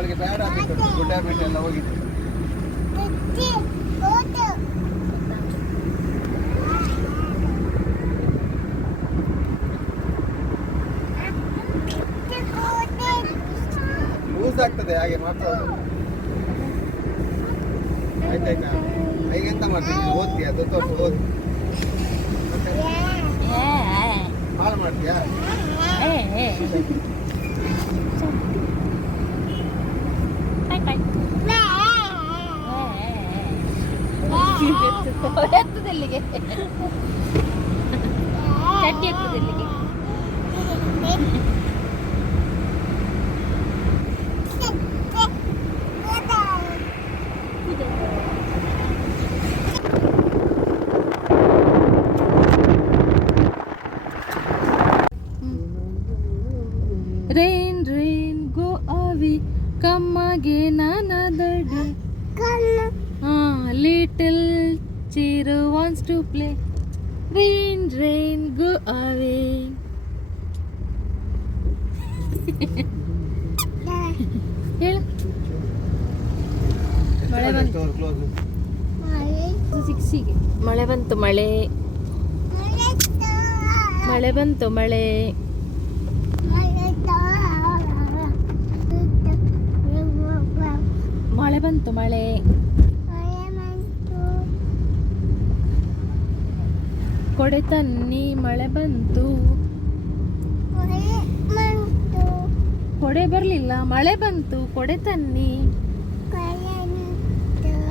ಅವಳಿಗೆ ಬ್ಯಾಡ್ ಆಗ್ಬಿಟ್ಟು good habit ಎಲ್ಲ ಹೋಗಿದೆ ಲೂಸ್ ಆಗ್ತದೆ ಹಾಗೆ ಮಾಡ್ತಾ. ಆಯ್ತಾಯ್ತಾ? ಈಗ ಎಂತ ಮಾಡ್ತೀನಿ ಓದ್ತೀಯ? ತೋರ್ಸು ಓದ್. ಹಾಳು ಮಾಡ್ತೀಯಾ? ಎತ್ತದಲ್ಲಿಗೆ ಚಡ್ಡಿ ಎತ್ತದಲ್ಲಿಗೆ Rain, rain, go away. Come again another day. Ah, little Chiro wants to play. Rain, rain, go away. ಹೇಳು ಮಳೆ ಬಂತು ಕ್ಲೋಸ್ ಸಿಕ್ಸಿಗೆ ಮಳೆ ಬಂತು ಮಳೆ ಮಳೆ ಬಂತು ಮಳೆ ಮಳೆ ಬಂತು ಮಳೆ ಕೊಡೆ ತನ್ನಿ ಮಳೆ ಬಂತು. ಕೊಡೆ ಬರ್ಲಿಲ್ಲ ಮಳೆ ಬಂತು ಕೊಡೆ ತನ್ನಿ.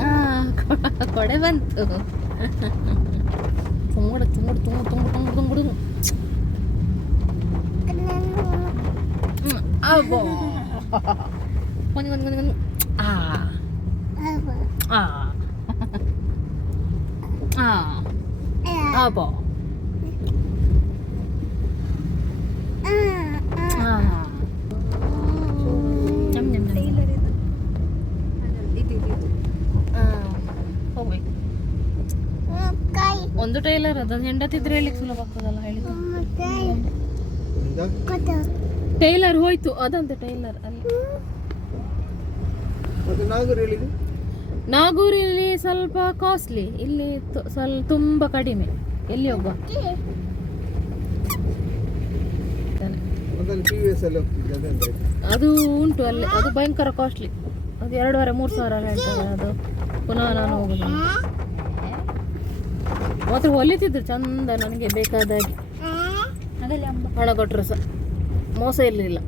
ಆ, ಕೊಡೆ ಬಂತು. ತುಂಗುಡು ತುಂಗುಡು ತುಂಗುಡು ತುಂಗುಡು ತುಂಗುಡು ತುಂಗುಡು ಹ್ಮ್, ಅಬ್ಬೋ. ಒಂದು ಒಂದು ಒಂದು ಒಂದು ಆ. ಆ. ಆ. ನಮ್ ಒಂದು ಟೈಲರ್ ಅದೊಂದು ಹೆಂಡತಿದ್ರೆ ಹೇಳಿಕ್ಕೆ ಸುಲಭ ಆಗ್ತದಲ್ಲ ಹೇಳಿದ್ದು ಟೈಲರ್ ಹೋಯ್ತು ಅದಂತೆ ಟೈಲರ್ ಅಲ್ಲಿ ನಾಗೂರಲ್ಲಿ ಸ್ವಲ್ಪ ಕಾಸ್ಟ್ಲಿ ಇಲ್ಲಿ ಸ್ವಲ್ಪ ತುಂಬ ಕಡಿಮೆ. ಎಲ್ಲಿ ಹೋಗುವ? ಅದು ಉಂಟು ಅಲ್ಲಿ ಅದು ಭಯಂಕರ ಕಾಸ್ಟ್ಲಿ ಅದು ಎರಡೂವರೆ ಮೂರು ಸಾವಿರ ಹೇಳ್ತಾರೆ ಅದು. ಪುನಃ ನಾನು ಹೋಗುದು. ಮಾತ್ರ ಹೊಲಿತಿದ್ರು ಚಂದ ನನಗೆ ಬೇಕಾದಾಗಿ. ಹಣ ಕೊಟ್ಟರು ಸಹ. ಮೋಸ ಇರಲಿಲ್ಲ.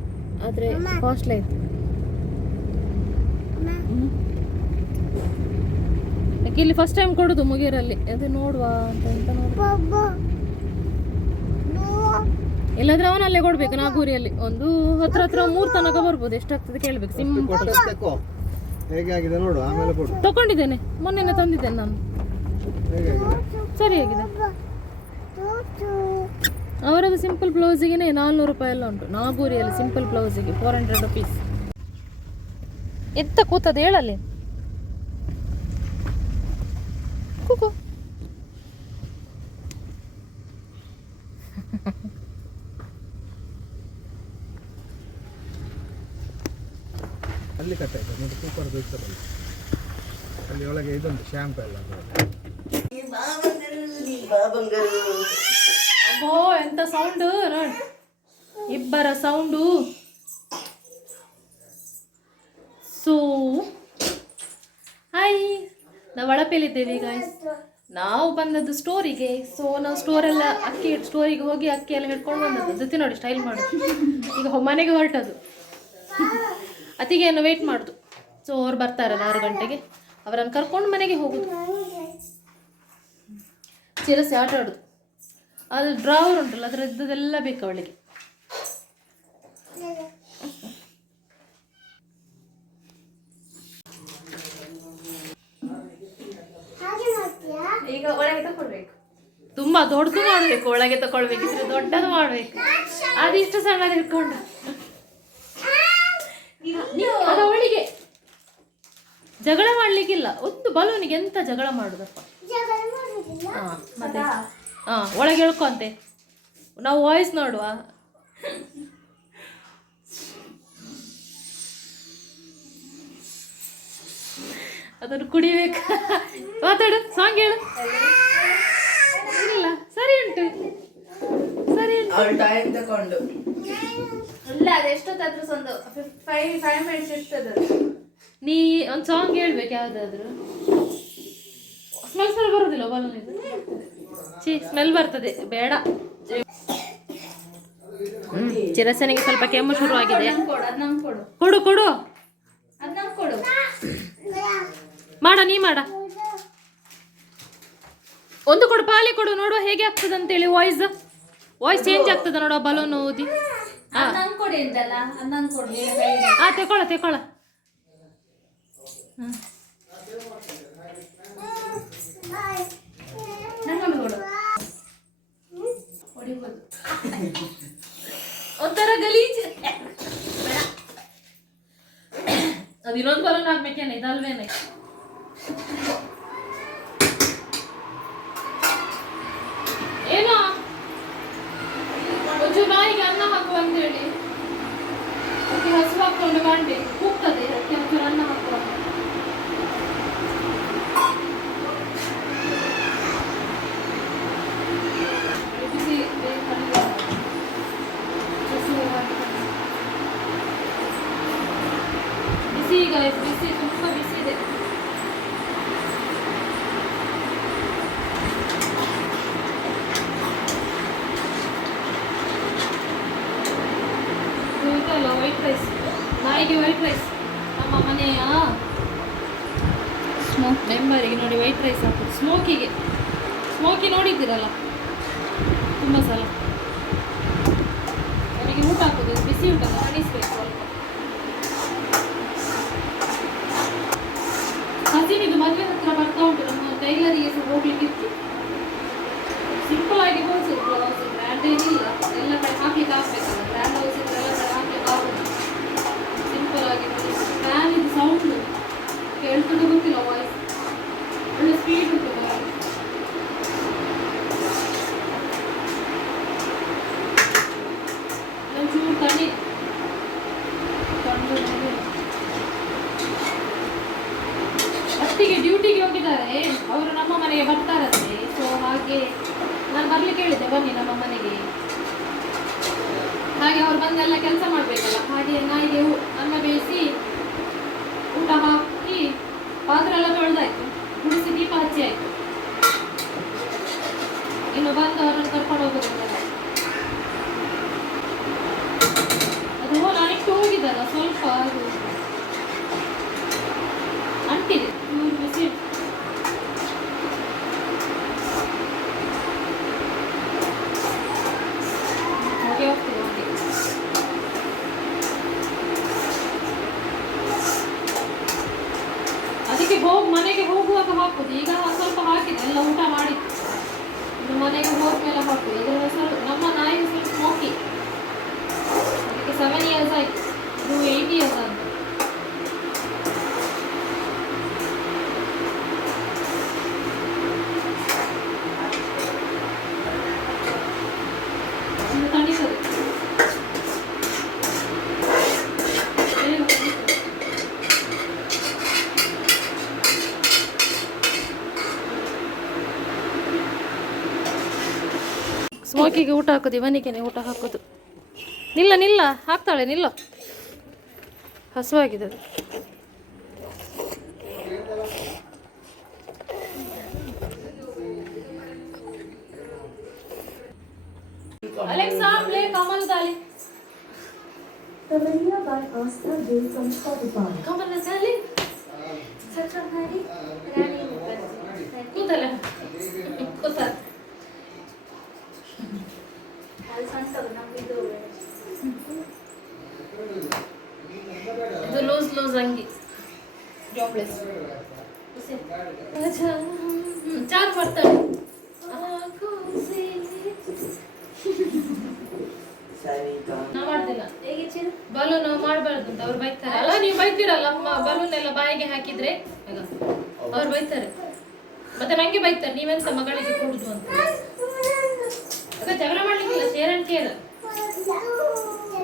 ಆದರೆ ಕಾಸ್ಟ್ಲಿ ಆಯ್ತು. ಇಲ್ಲಿ ಫಸ್ಟ್ ಟೈಮ್ ಕೊಡುದು ಮುಗೇರಲ್ಲಿ ಅದು ನೋಡುವ ಅಂತ ಅಂತ ನೋಡುವ ಅವನ ಅವನಲ್ಲೇ ಕೊಡ್ಬೇಕು ನಾಗೂರಿಯಲ್ಲಿ. ಒಂದು ಹತ್ರ ಹತ್ರ ಮೂರ್ ತನಕ ಬರ್ಬೋದು. ಎಷ್ಟಾಗ್ತದೆ ಕೇಳ್ಬೇಕು ಸಿಂಪಲ್ ಕೊಟ್ಟು ತೆಕ್ಕೋ ಹೇಗೆ. ಆಗಿದೆ ನೋಡು ಆಮೇಲೆ ಕೊಡು. ತಕೊಂಡಿದ್ದೇನೆ ಮೊನ್ನೆನೆ ತಂದಿದ್ದೇನೆ ನಾನು. ಸರಿ ಆಗಿದೆ. ಅವರದ್ದು ಸಿಂಪಲ್ ಬ್ಲೌಸಿಗೆ ನಾಲ್ನೂರು ರೂಪಾಯಿ ಎಲ್ಲ ಉಂಟು. ನಾಗೂರಿಯಲ್ಲಿ ಸಿಂಪಲ್ ಬ್ಲೌಸಿಗೆ ಫೋರ್ ಹಂಡ್ರೆಡ್ ರುಪೀಸ್ ಎತ್ತ ಕೂತದ ಹೇಳಲ್ಲಿ? ಅಲ್ಲಿ ಕಟ್ ಆಯ್ತು ನೋಡಿ ಸೂಪರ್ ಬೇಕಾರಲ್ಲ ಅಲ್ಲಿ. ಒಳಗೆ ಇದೊಂದು ಶ್ಯಾಂಪ್ ಎಲ್ಲ ಅಬ್ಬೋ, ಎಂತ ಸೌಂಡು ಇಬ್ಬರ ಸೌಂಡು ಸೂ. ಹಾಯ್ ನಾವು ಒಳಪೇಲಿದ್ದೇವೆ ಗಾಯ್ಸ್ ನಾವು ಬಂದದ್ದು ಸ್ಟೋರಿಗೆ. ಸೊ ನಾವು ಸ್ಟೋರೆಲ್ಲ ಅಕ್ಕಿ, ಸ್ಟೋರಿಗೆ ಹೋಗಿ ಅಕ್ಕಿ ಎಲ್ಲ ಹಿಡ್ಕೊಂಡು ಬಂದದ್ದು. ಜೊತೆ ನೋಡಿ ಸ್ಟೈಲ್ ಮಾಡು ಈಗ ಮನೆಗೆ ಹೊರಟದು. ಅತಿಗೆಯನ್ನು ವೆಯ್ಟ್ ಮಾಡುದು. ಸೊ ಅವ್ರು ಬರ್ತಾರಲ್ಲ ಆರು ಗಂಟೆಗೆ. ಅವರನ್ನು ಕರ್ಕೊಂಡು ಮನೆಗೆ ಹೋಗುದು. ಚಿರಸಿ ಆಟ ಆಡೋದು. ಅದು ಡ್ರಾವರ್ ಉಂಟಲ್ಲ, ಅದರದ್ದೆಲ್ಲ ಬೇಕು ಅವಳಿಗೆ. ಈಗ ಒಳಗೆ ತಕೊಳ್ಬೇಕು. ತುಂಬಾ ದೊಡ್ಡದು ಮಾಡ್ಬೇಕು ಒಳಗೆ ತಕೊಳ್ಬೇಕಿದ್ರೆ ದೊಡ್ಡದು ಮಾಡ್ಬೇಕು. ಅದಿಷ್ಟು ಸಣ್ಣದು ಇಟ್ಕೊಂಡು. ಅದು ಅವಳಿಗೆ. ಜಗಳ ಮಾಡ್ಲಿಕ್ಕಿಲ್ಲ ಒಂದು ಬಲೂನಿಗೆ ಎಂತ ಜಗಳ ಮಾಡುದಪ್ಪ? ಹಾ ಮತ್ತೆ? ಹಾ ಒಳಗೆ ಹೇಳ್ಕೊಂತೆ. ನಾವು ವಾಯ್ಸ್ ನೋಡುವ. ಅದನ್ನು ಕುಡಿಬೇಕು. ಮಾತಾಡು ಸಾಂಗ್ ಹೇಳು. ಇಲ್ಲ ಸರಿ ಉಂಟು. ಸರಿ ಟೈಮ್ ತಕೊಂಡು. ಇಲ್ಲ ಅದು ಎಷ್ಟೊತ್ತಾದ್ರೂ ಒಂದು ಫೈವ್ ಫೈವ್ ಮಿನಿಟ್ಸ್ ಇರ್ತದೆ ನೀ ಒಂದು ಸಾಂಗ್ ಹೇಳ್ಬೇಕು ಯಾವ್ದಾದ್ರು. ಸ್ಮೆಲ್ ಸ್ಮೆಲ್ ಬರೋದಿಲ್ಲ ಬಲೂನ್ ಇದು. ಛೀ ಸ್ಮೆಲ್ ಬರ್ತದೆ. ಬೇಡ. ಚಿರಸನಿಗೆ ಸ್ವಲ್ಪ ಕೆಮ್ಮು ಶುರುವಾಗಿದೆ. ಆಗಿದೆ ಕೊಡು ಅದ್ ನಂಗೆ ಕೊಡು ಕೊಡು ಕೊಡು ಅದ್ ನಂಗೆ ಕೊಡು ಮಾಡ ನೀ ಮಾಡ. ಒಂದು ಕೊಡು ಪಾಲಿ ಕೊಡು ನೋಡುವ ಹೇಗೆ ಆಗ್ತದೆ ಅಂತೇಳಿ ವಾಯ್ಸ್ ವಾಯ್ಸ್ ಚೇಂಜ್ ಆಗ್ತದೆ ನೋಡುವ ಬಲೂನ್ ಓದಿ. ಹಾ. ತೆಕೊಳ ತೆಕೊಳ. ಒಂಥರ ಗಲೀಜ್. ಅದು ಇನ್ನೊಂದು ಬಲೂನ್ ಹಾಕ್ಬೇಕೇನೆ ಇದಲ್ವೇನೆ ಏನೋ ಒಂಚೂರು ನಾಯಿಗೆ ಅನ್ನ ಹಾಕು ಅಂತೇಳಿ ಅದಕ್ಕೆ ಹಸು ಹಾಕೊಂಡು ಬಂಡೆ ಕೂಗ್ತದೆ ಅದಕ್ಕೆ ಒಂಚೂರು ಅನ್ನ ಹಾಕುವ ಬಿಸಿ ಬೇಕಾಗಿಲ್ಲ. ಬಿಸಿ ಹಾಕಿ. ಬಿಸಿ ಈಗ, ಬಿಸಿ, ತುಂಬ ಬಿಸಿ ಇದೆ ಇದು ಇದಲ್ಲ ವೈಟ್ ರೈಸ್ ನಾಯಿಗೆ ವೈಟ್ ರೈಸ್ ನಮ್ಮ ಮನೆಯ ಸ್ಮೋಕ್ ಮೆಂಬರಿಗೆ ನೋಡಿ ವೈಟ್ ರೈಸ್ ಹಾಕೋದು ಸ್ಮೋಕಿಗೆ ಸ್ಮೋಕಿ ನೋಡಿದ್ದೀರಲ್ಲ ತುಂಬ ಸಲ ಅವನಿಗೆ ಊಟ ಹಾಕೋದು ಇದು ಬಿಸಿ ಊಟಲ್ಲ ತಣಿಸ್ಬೇಕು ಸ್ವಲ್ಪ ಹಸಿನಿದು ಮದುವೆ ಹತ್ರ ಬರ್ತಾ ಉಂಟು ನಮ್ಮ ಟೈಲರಿಗೆ ಸಹ ಹೋಗ್ಲಿಕ್ಕಿತ್ತು ಸಿಂಪಲ್ ಆಗಿ ಹೋಲ್ಸಿ ಬ್ಲೌಸ್ ಬ್ರ್ಯಾಂಡ್ ಏನಿಲ್ಲ ಎಲ್ಲ ಕಡೆ ಹಾಕ್ಲಿಕ್ಕೆ ಆಗ್ಬೇಕಲ್ಲ ಬ್ರ್ಯಾಂಡ್ ಹೌಸ್ ಇದ್ರೆ ಎಲ್ಲ ಕಡೆ ಹಾಕ್ಲಿಕ್ಕೆ ಆಗುದು ಸಿಂಪಲ್ ಆಗಿ ಫ್ಯಾನ್ ಇದು ಸೌಂಡ್ ಕೇಳ್ತದೆ ಗೊತ್ತಿಲ್ಲ ವಾಯ್ಸ್ ಒಳ್ಳೆ ಸ್ಪೀಡ್ ಉಂಟು ಗಾಡಿ ಒಂಚೂರು ತಣ್ಣಿ ತಣ್ಣು ಇದೆ. ಅತ್ತಿಗೆ ಡ್ಯೂಟಿಗೆ ಹೋಗಿದ್ದಾರೆ. ಅವರು ನಮ್ಮ ಮನೆಗೆ ಬರ್ತಾರಂತೆ. ಸೊ ಹಾಗೆ ನಾನು ಬರ್ಲಿಕ್ಕೆ ಹೇಳಿದ್ದೆ, ಬನ್ನಿ ನಮ್ಮ ಮನೆಗೆ. ಹಾಗೆ ಅವ್ರು ಬಂದೆಲ್ಲ ಕೆಲಸ ಮಾಡಬೇಕಲ್ಲ. ಹಾಗೆ ನಾಯಿಗೆ ಅನ್ನ ಬೇಯಿಸಿ ಊಟ ಹಾಕಿ ಪಾತ್ರ ಎಲ್ಲ ತೊಳೆದಾಯ್ತು. ಗುಡಿಸಿ ದೀಪ ಹಚ್ಚಿ ಆಯ್ತು. ಇನ್ನು ಬಂದು ಅವರನ್ನು ಕರ್ಕೊಂಡು ಹೋಗೋದಿಲ್ಲ ಅದು ಇಟ್ಟು ಹೋಗಿದ್ದಲ್ಲ, ಸ್ವಲ್ಪ ಅದು ಅಂಟಿದೆ ಇವ್ರು ಬಿಸಿ ಹಾಗೆ ಹೋಗ್ತದೆ ಹಾಗೆ ಅದಕ್ಕೆ ಹೋಗಿ ಮನೆಗೆ ಹೋಗುವಾಗ ಹಾಕುದು. ಈಗ ಸ್ವಲ್ಪ ಹಾಕಿದೆ. ಎಲ್ಲ ಊಟ ಮಾಡಿತ್ತು ಇನ್ನು ಮನೆಗೆ ಹೋದ್ಮೇಲೆ ಹಾಕುದು. ಅದರ ಹೆಸರು ನಮ್ಮ ನಾಯಿ ಹೆಸರು ಸ್ಮೋಕಿ ಅದಕ್ಕೆ ಸೆವೆನ್ ಇಯರ್ಸ್ ಆಯ್ತು. ಇದು ಏಯ್ಟ್ ಇಯರ್ಸ್ ಅಂತ ಸ್ಮೋಕಿಗೆ ಊಟ ಹಾಕೋದು ಇವನಿಗೆ ಊಟ ಹಾಕೋದು. ನಿಲ್ಲ ನಿಲ್ಲ ಹಾಕ್ತಾಳೆ ನಿಲ್ಲ. ಹಸುವಾಗಿದೆ ಅದು. Alexa play Kamal Ali Familia by Oscar Bill from Spotify. Kamal Ali subscribe ಮಾಡಿ. ರಾಣಿ ಮುಖರ್ಜಿ. ಕೂತಲ್ಲ? ಇದು ಲೂಸ್ ಲೂಸ್ ಅಂಗಿ. ಜಾಬ್ಲೆಸ್ ಚಾರ್ ಬರ್ತಾಳೆ ಸರಿತಾ ನಾ ಮಾಡ್ತಿಲ್ಲ. ಹೇಗೆ ಬಲೂನ್ ಮಾಡಬಾರ್ದು ಅಂತ ಅವ್ರು ಬೈತಾರೆ. ಅಲ್ಲ ನೀವು ಬೈತೀರಲ್ಲ ಬಲೂನ್ ಎಲ್ಲ ಬಾಯಿಗೆ ಹಾಕಿದ್ರೆ? ಅವ್ರು ಬೈತಾರೆ. ಮತ್ತೆ ನಂಗೆ ಬೈತಾರೆ ನೀವೆಂತ ಮಗಳಿಗೆ ಕೊಡುದು ಅಂತ. ಜಗಳ ಮಾಡ್ಲಿಕ್ಕಿಲ್ಲ and care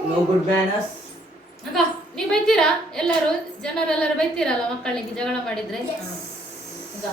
no good manners ಅಕ್ಕ ನೀವು ಬೈತೀರಾ? ಎಲ್ಲರೂ ಜನರೆಲ್ಲರೂ ಬೈತೀರಲ್ಲ ಮಕ್ಕಳಿಗೆ ಜಗಳ ಮಾಡಿದ್ರೆ? ಈಗ